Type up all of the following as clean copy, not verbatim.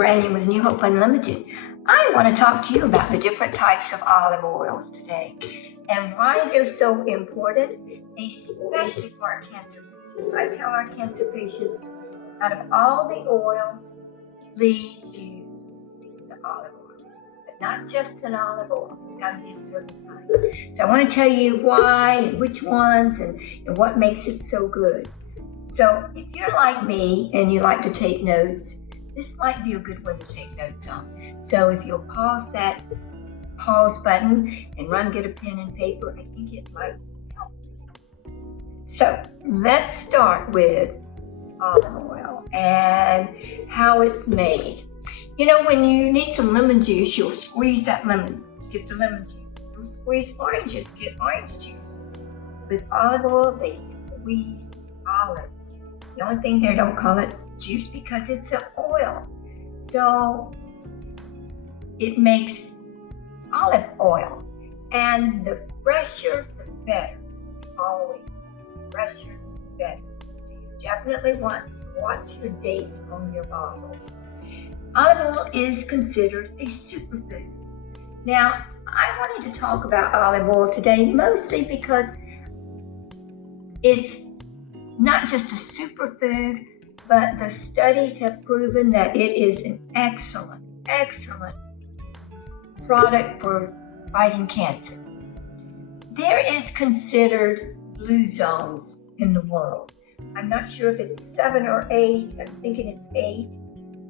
Branyon with New Hope Unlimited. I want to talk to you about the different types of olive oils today and why they're so important, especially for our cancer patients. I tell our cancer patients, out of all the oils, please use the olive oil, but not just an olive oil. It's got to be a certain kind. So I want to tell you why and which ones and what makes it so good. So if you're like me and you like to take notes, this might be a good one to take notes on. So if you'll pause that pause button and run get a pen and paper, I think it might help. So let's start with olive oil and how it's made. You know, when you need some lemon juice, you'll squeeze that lemon, get the lemon juice. You'll squeeze oranges, get orange juice. With olive oil, they squeeze olives. The only thing they don't call it juice because it's an oil. So it makes olive oil. And the fresher, the better. Always. Fresher, the better. So you definitely want to watch your dates on your bottles. Olive oil is considered a superfood. Now, I wanted to talk about olive oil today mostly because it's not just a superfood, but the studies have proven that it is an excellent product for fighting cancer. There is considered blue zones in the world. I'm not sure if it's 7 or 8, I'm thinking it's 8,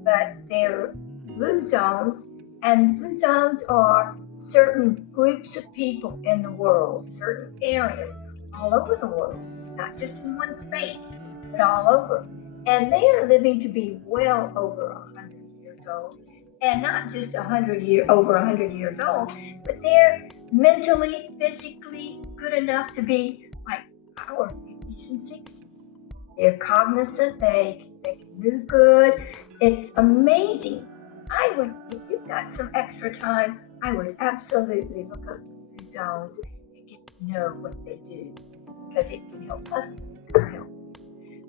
but they're blue zones, and blue zones are certain groups of people in the world, certain areas all over the world. Not just in one space, but all over. And they are living to be well over 100 years old. And not just over 100 years old, but they're mentally, physically good enough to be like our 50s and 60s. They're cognizant, they can move good. It's amazing. If you've got some extra time, I would absolutely look up the zones and get to know what they do, because it can help us to help.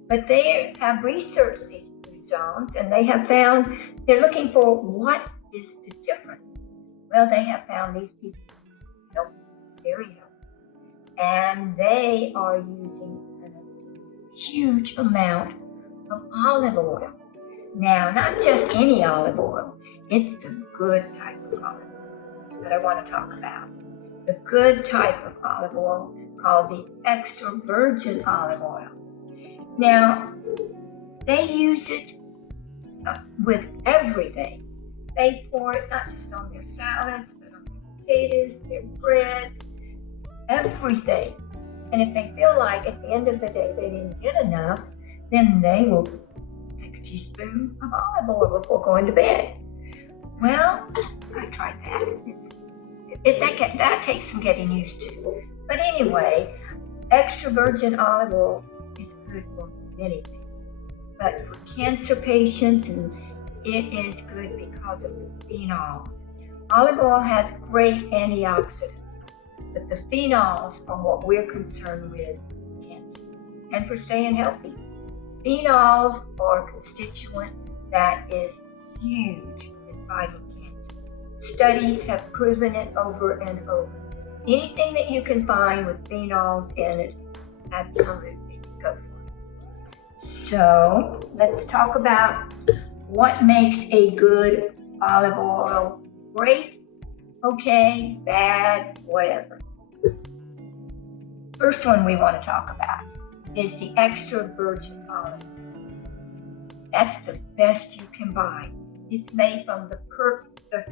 But they have researched these blue zones, and they have found they're looking for what is the difference. Well, they have found these people healthy, very healthy, and they are using a huge amount of olive oil. Now, not just any olive oil, it's the good type of olive oil that I want to talk about. The good type of olive oil called the extra virgin olive oil. Now, they use it with everything. They pour it not just on their salads, but on their potatoes, their breads, everything. And if they feel like at the end of the day they didn't get enough, then they will take a teaspoon of olive oil before going to bed. Well, I tried that. That takes some getting used to. But anyway, extra virgin olive oil is good for many things. But for cancer patients, and it is good because of the phenols. Olive oil has great antioxidants, but the phenols are what we're concerned with for cancer and for staying healthy. Phenols are a constituent that is huge in fighting cancer. Studies have proven it over and over. Anything that you can find with phenols in it, absolutely go for it. So let's talk about what makes a good olive oil. Great, okay, bad, whatever. First one we want to talk about is the extra virgin olive oil. That's the best you can buy. It's made from the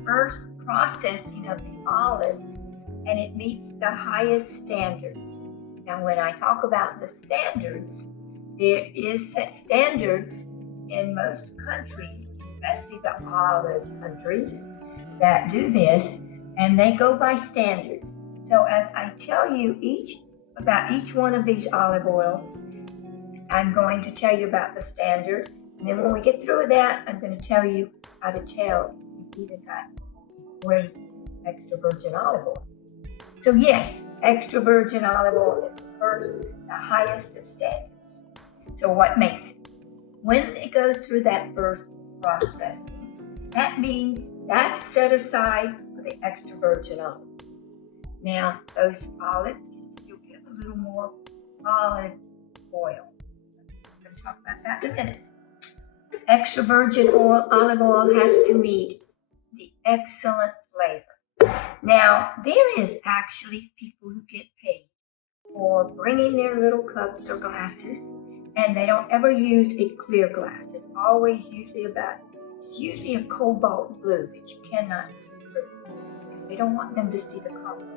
first processing of the olives, and it meets the highest standards. Now, when I talk about the standards, there is set standards in most countries, especially the olive countries that do this, and they go by standards. So as I tell you about each one of these olive oils, I'm going to tell you about the standard, and then when we get through with that, I'm going to tell you how to tell if you've even got great extra virgin olive oil. So yes, extra virgin olive oil is the highest of standards. So what makes it? When it goes through that first processing, That means that's set aside for the extra virgin olive. Now, those olives can still get a little more olive oil. I'm going to talk about that in a minute. Extra virgin olive oil has to meet the excellent flavor. Now, there is actually people who get paid for bringing their little cups or glasses, and they don't ever use a clear glass. It's usually a cobalt blue that you cannot see through, because they don't want them to see the color,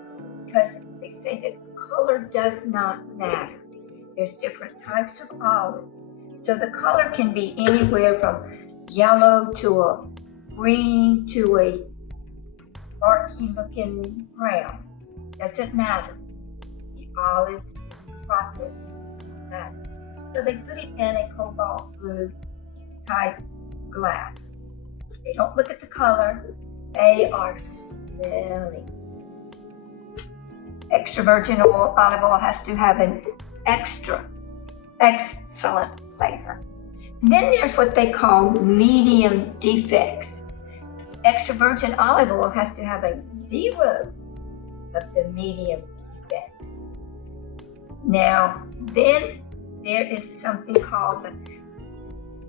because they say that color does not matter. There's different types of olives, so the color can be anywhere from yellow to a green to a darky looking brown. Doesn't matter. The olives process matters. So they put it in a cobalt blue type glass. They don't look at the color. They are smelly. Extra virgin olive oil has to have an excellent flavor. And then there's what they call medium defects. Extra virgin olive oil has to have a 0 of the medium defects. Now, then there is something called the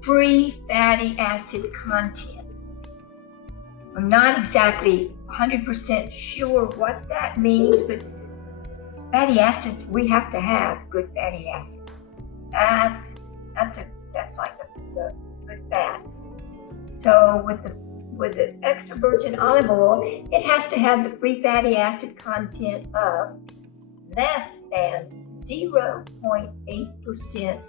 free fatty acid content. I'm not exactly 100% sure what that means, but fatty acids, we have to have good fatty acids. That's like the good fats. So with the extra virgin olive oil, it has to have the free fatty acid content of less than 0.8%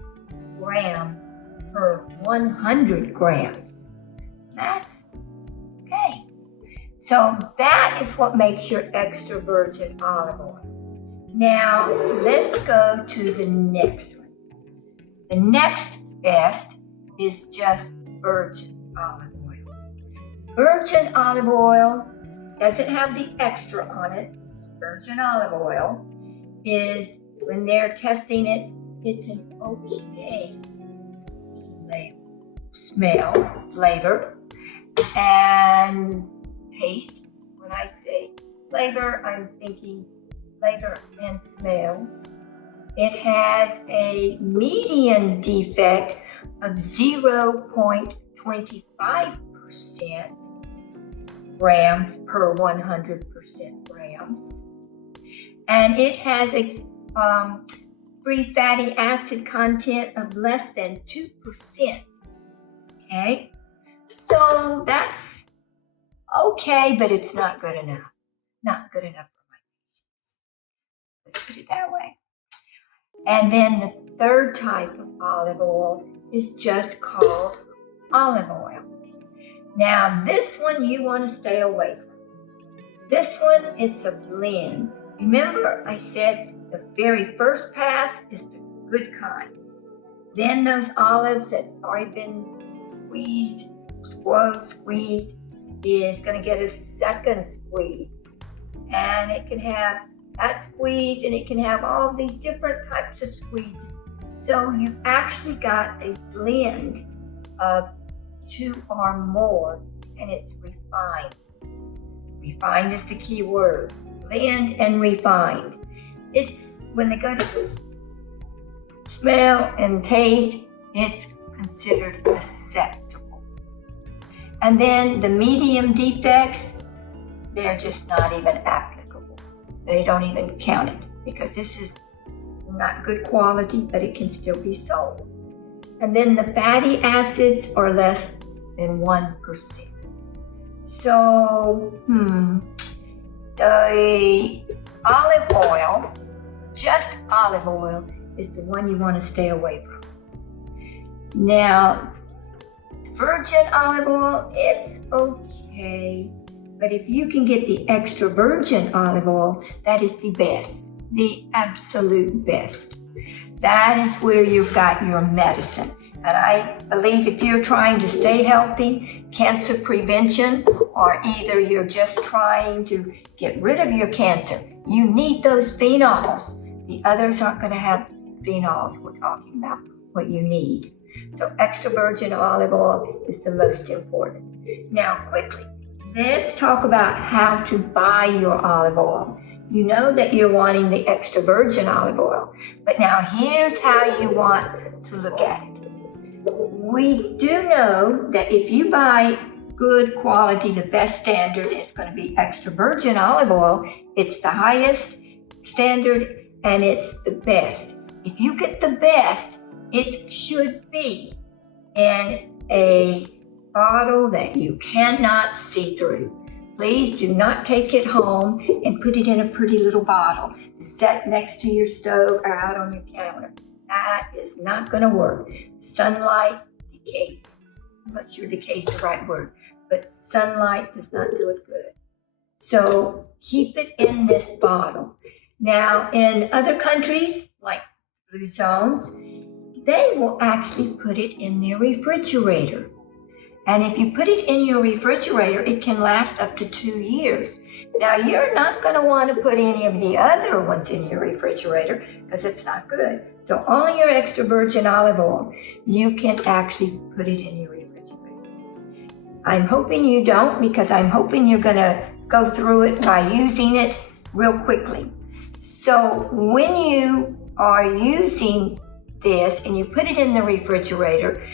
grams per 100 grams. That's okay. So that is what makes your extra virgin olive oil. Now let's go to the next one. The next best is just virgin olive oil. Virgin olive oil doesn't have the extra on it. Virgin olive oil is, when they're testing it, it's an okay smell, flavor, and taste. When I say flavor, I'm thinking flavor and smell. It has a median defect of 0.25% grams per 100% grams. And it has a free fatty acid content of less than 2%. Okay? So that's okay, but it's not good enough. Not good enough for my patients. Let's put it that way. And then the third type of olive oil is just called olive oil. Now, this one you want to stay away from. This one, it's a blend. Remember, I said the very first pass is the good kind. Then those olives that's already been squeezed is going to get a second squeeze. And it can have that squeeze, and it can have all these different types of squeezes. So you've actually got a blend of 2 or more, and it's refined. Refined is the key word. Blend and refined. It's when they go to smell and taste, it's considered acceptable. And then the medium defects, they're just not even applicable. They don't even count it, because this is not good quality, but it can still be sold. And then the fatty acids are less than 1%. So, the olive oil, just olive oil, is the one you want to stay away from. Now, virgin olive oil, it's okay. But if you can get the extra virgin olive oil, that is the best, the absolute best. That is where you've got your medicine. And I believe if you're trying to stay healthy, cancer prevention, or either you're just trying to get rid of your cancer, you need those phenols. The others aren't going to have phenols. We're talking about what you need. So extra virgin olive oil is the most important. Now, quickly, let's talk about how to buy your olive oil. You know that you're wanting the extra virgin olive oil, but now here's how you want to look at it. We do know that if you buy good quality, the best standard is going to be extra virgin olive oil. It's the highest standard and it's the best. If you get the best, it should be in a bottle that you cannot see through. Please do not take it home and put it in a pretty little bottle set next to your stove or out on your counter. That is not going to work. Sunlight decays. I'm not sure decay is the right word, but sunlight does not do it good. So keep it in this bottle. Now, in other countries, like blue zones, they will actually put it in their refrigerator. And if you put it in your refrigerator, it can last up to 2 years. Now, you're not going to want to put any of the other ones in your refrigerator because it's not good. So only your extra virgin olive oil, you can actually put it in your refrigerator. I'm hoping you don't, because I'm hoping you're going to go through it by using it real quickly. So when you are using this and you put it in the refrigerator,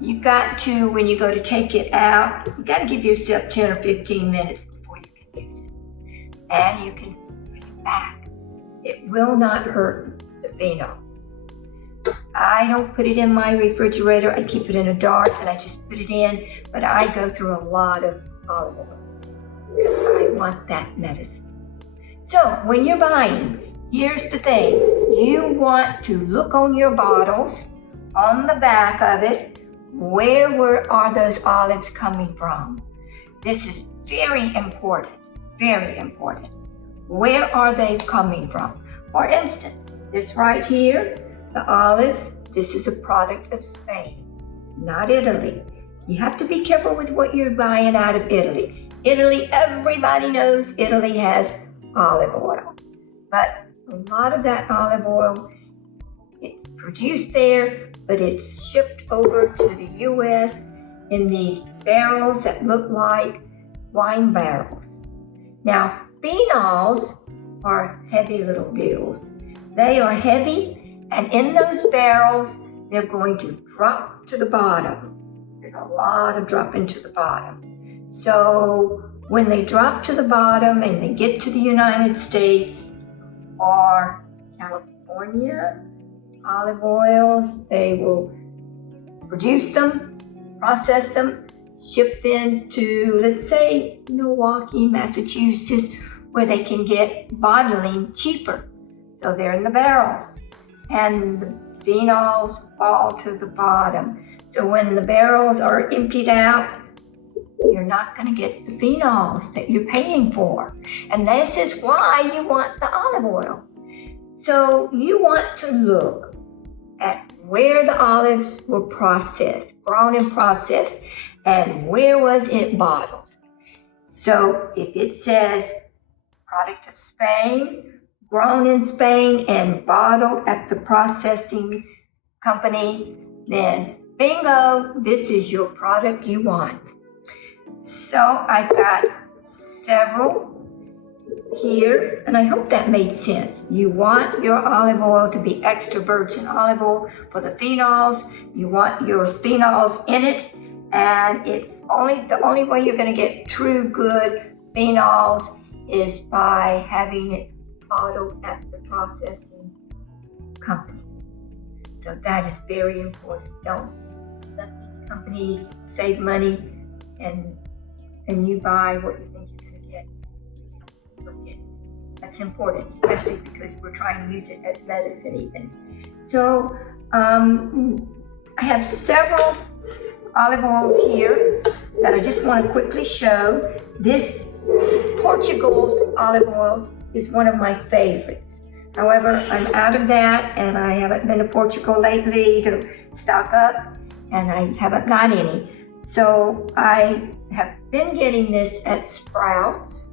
you got to, when you go to take it out, you got to give yourself 10 or 15 minutes before you can use it. And you can put it back. It will not hurt the phenols. I don't put it in my refrigerator. I keep it in a dark and I just put it in, but I go through a lot of olive oil because I want that medicine. So when you're buying, here's the thing. You want to look on your bottles, on the back of it, where are those olives coming from? This is very important, very important. Where are they coming from? For instance, this right here, the olives, this is a product of Spain, not Italy. You have to be careful with what you're buying out of Italy. Italy, everybody knows Italy has olive oil, but a lot of that olive oil, it's produced there, but it's shipped over to the U.S. in these barrels that look like wine barrels. Now, phenols are heavy little deals. They are heavy, and in those barrels, they're going to drop to the bottom. There's a lot of dropping to the bottom. So when they drop to the bottom and they get to the United States or California, olive oils, they will produce them, process them, ship them to, let's say, Milwaukee, Massachusetts, where they can get bottling cheaper. So they're in the barrels, and the phenols fall to the bottom. So when the barrels are emptied out, you're not going to get the phenols that you're paying for. And this is why you want the olive oil. So you want to look at where the olives were processed, grown and processed, and where was it bottled. So if it says product of Spain, grown in Spain and bottled at the processing company, then bingo, this is your product you want. So I've got several here, and I hope that made sense. You want your olive oil to be extra virgin olive oil for the phenols. You want your phenols in it, and it's the only way you're going to get true good phenols is by having it bottled at the processing company. So that is very important. Don't let these companies save money and you buy what you think you're going to get. That's important, especially because we're trying to use it as medicine even. So I have several olive oils here that I just want to quickly show. This Portugal's olive oil is one of my favorites. However, I'm out of that, and I haven't been to Portugal lately to stock up, and I haven't got any. So I have been getting this at Sprouts.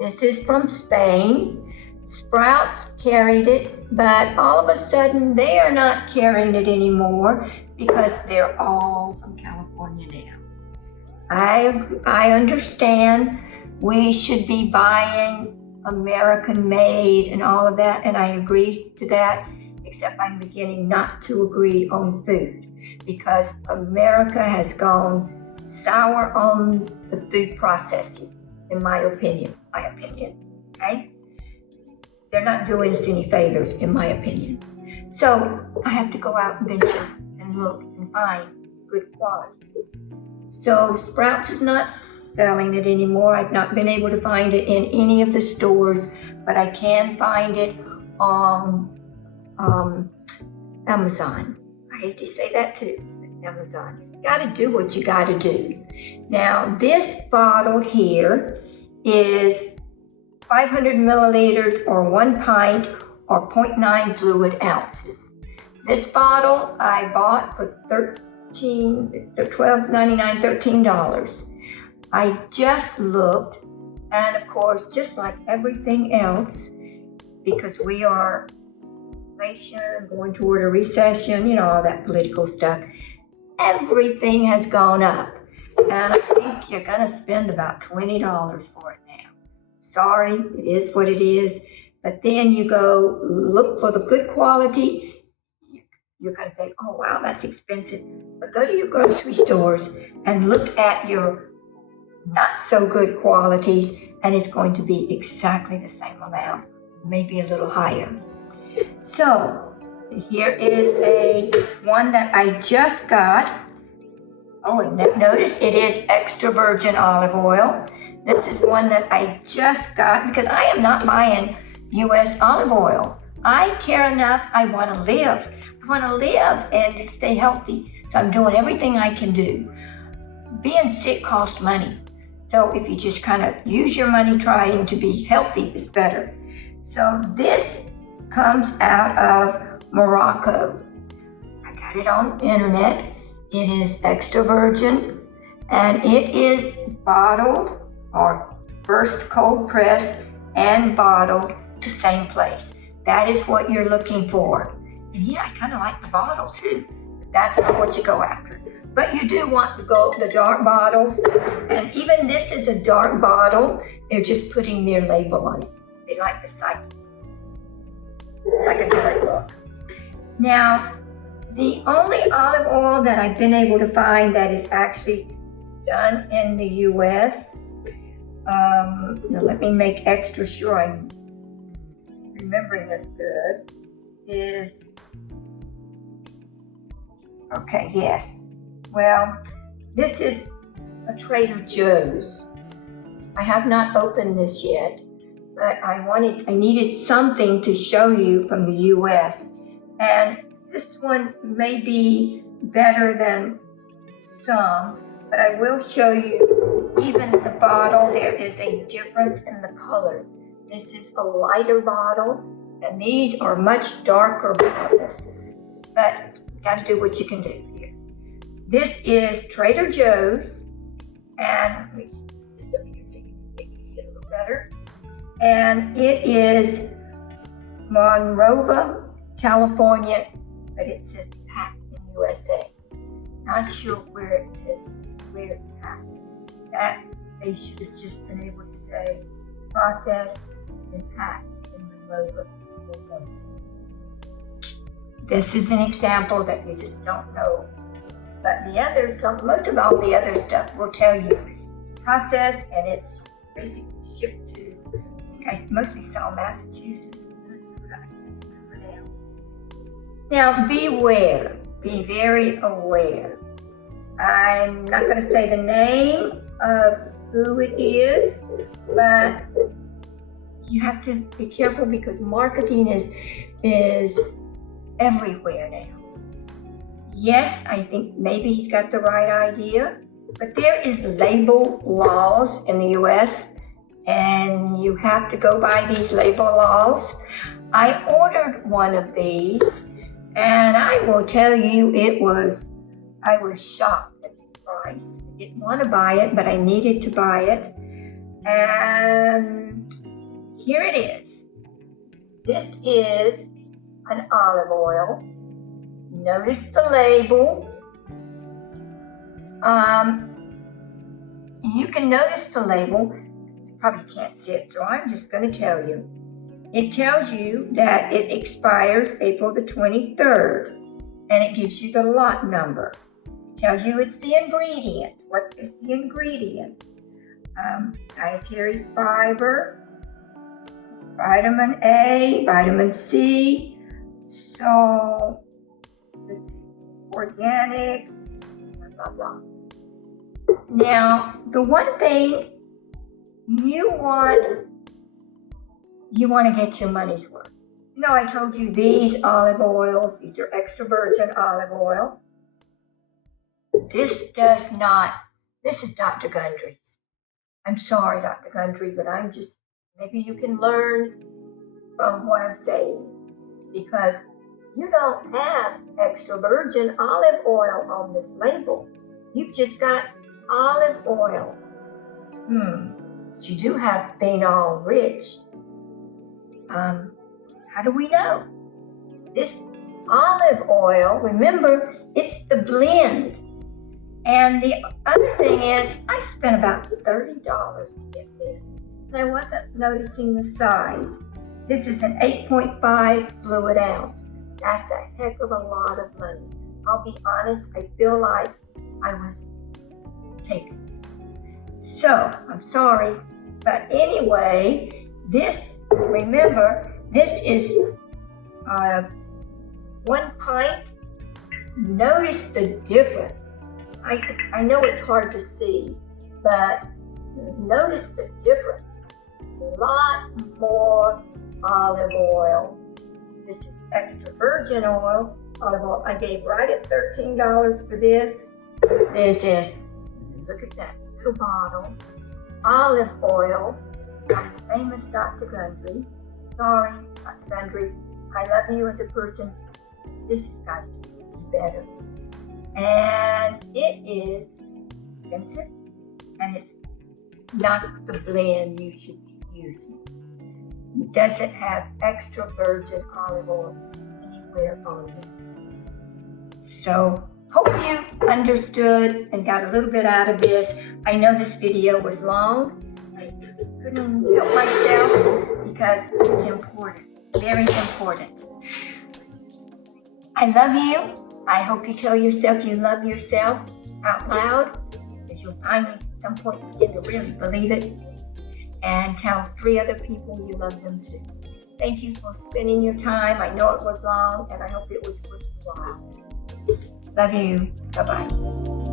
This is from Spain. Sprouts carried it, but all of a sudden they are not carrying it anymore because they're all from California now. I understand we should be buying American made and all of that, and I agree to that, except I'm beginning not to agree on food because America has gone sour on the food processing, in my opinion. Okay? They're not doing us any favors, in my opinion. So I have to go out and venture and look and find good quality. So Sprouts is not selling it anymore. I've not been able to find it in any of the stores, but I can find it on Amazon. I hate to say that too, Amazon. Gotta do what you gotta do. Now this bottle here is 500 milliliters or 1 pint or 0.9 fluid ounces. This bottle I bought for $12.99, $13. I just looked, and of course, just like everything else, because we are inflation, going toward a recession, all that political stuff, everything has gone up. And I think you're gonna spend about $20 for it now. Sorry, it is what it is. But then you go look for the good quality. You're going to think, oh, wow, that's expensive. But go to your grocery stores and look at your not so good qualities, and it's going to be exactly the same amount, maybe a little higher. So here is a one that I just got. Oh, and notice it is extra virgin olive oil. This is one that I just got because I am not buying U.S. olive oil. I care enough. I want to live. I want to live and stay healthy. So I'm doing everything I can do. Being sick costs money. So if you just kind of use your money trying to be healthy is better. So this comes out of Morocco. I got it on the internet. It is extra virgin and it is bottled or first cold pressed and bottled to same place. That is what you're looking for. And yeah, I kind of like the bottle too, but that's not what you go after. But you do want the dark bottles, and even this is a dark bottle. They're just putting their label on it. They like the psychedelic look. Now, the only olive oil that I've been able to find that is actually done in the U.S., now let me make extra sure I'm remembering this good, is, okay, yes. Well, this is a Trader Joe's. I have not opened this yet, but I needed something to show you from the U.S. And this one may be better than some, but I will show you even the bottle. There is a difference in the colors. This is a lighter bottle, and these are much darker bottles. But you got to do what you can do here. This is Trader Joe's, and let me just up here so you can maybe see it a little better. And it is Monrovia, California, but it says packed in USA. Not sure where it says where it's packed. That they should have just been able to say processed and packed in Monrovia, California. This is an example that you just don't know. But the others, most of all the other stuff will tell you processed, and it's basically shipped to, I think I mostly saw Massachusetts, Minnesota. Now beware, be very aware. I'm not going to say the name of who it is, but you have to be careful because marketing is everywhere now. Yes, I think maybe he's got the right idea, but there is label laws in the U.S., and you have to go by these label laws. I ordered one of these, and I will tell you I was shocked at the price. I didn't want to buy it, but I needed to buy it. And here it is. This is an olive oil. Notice the label. you can notice the label. You probably can't see it, so I'm just going to tell you. It tells you that it expires April the 23rd, and it gives you the lot number. It tells you it's the ingredients. What is the ingredients? Dietary fiber, vitamin A, vitamin C, so this is organic, blah, blah. Now, the one thing you want to get your money's worth. You know, I told you these olive oils, these are extra virgin olive oil. This is Dr. Gundry's. I'm sorry, Dr. Gundry, but maybe you can learn from what I'm saying, because you don't have extra virgin olive oil on this label. You've just got olive oil. But you do have phenol rich. How do we know? This olive oil, remember, it's the blend. And the other thing is, I spent about $30 to get this, and I wasn't noticing the size. This is an 8.5 fluid ounce. That's a heck of a lot of money. I'll be honest, I feel like I was taken. So, I'm sorry. But anyway, remember, this is 1 pint. Notice the difference. I know it's hard to see, but notice the difference. A lot more olive oil. This is extra virgin olive oil. I gave right at $13 for this. This is, look at that little bottle. Olive oil by the famous Dr. Gundry. Sorry, Dr. Gundry. I love you as a person. This has got to be better. And it is expensive, and it's not the blend you should be using. It doesn't have extra virgin olive oil anywhere on this. So, hope you understood and got a little bit out of this. I know this video was long. I couldn't help myself because it's important, very important. I love you. I hope you tell yourself you love yourself out loud, because you'll finally at some point begin to really believe it, and tell 3 other people you love them too. Thank you for spending your time. I know it was long, and I hope it was worth your while. Love you. Bye-bye.